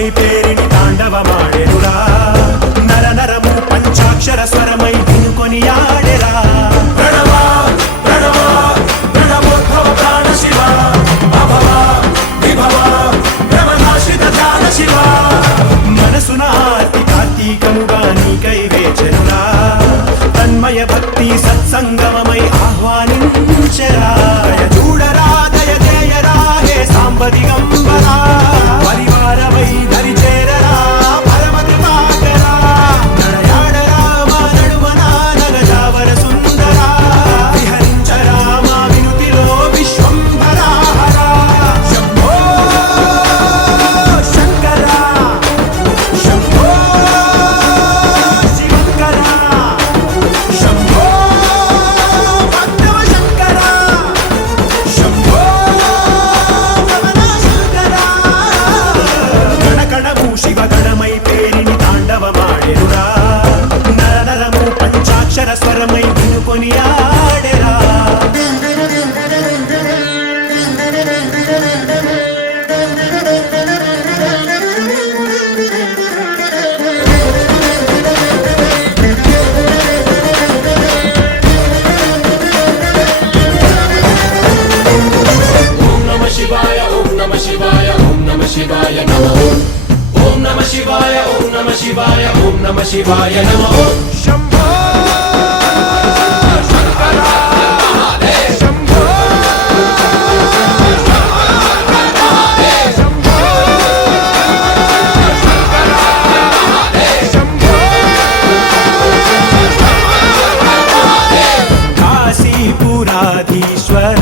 గణమై పేరిని తాండవమాడెనురా నర నరము పంచాక్షర స్వరమై వినుకొని ఆడెరా ప్రణవా ప్రణవా ప్రణవోద్భవ ప్రాణ శివ అభవ విభవ భ్రమనాశిత ధ్యాన శివ మనసున ఆర్తి కార్తీకముగా నీకై వేచెనురా తన్మయ భక్తి సత్సంగమమై ఆహ్వానించెరా చూడరా దయ జయరా హే సాంబ దిగంబరా పరివారమై దరి చేరరా పరమ కృపాకరా నడయాడరా మా నడుమన నగజావర సుందరా విహరించరా మా వినుతిలో విశ్వంభరా హరా శంభో శంకరా శంభో శివంకరా శంభో భక్తవ శంకరా శంభో రమణశంకరా గణగణము శివగణమై పేరిని తాండవమాడెనురా నర నరము పంచాక్షర స్వరమై వినుకొని ఆడెరా ఓం నమ శివాయ ఓం నమ శివాయ ఓం నమ శివాయ నమః ఓం నమ శివాయ ఓం నమ శివాయ ఓం నమ శివాయ నమః శంభో శంకరా శంభో శంభో శంకరా శంభో కాశీపురాధీశ్వర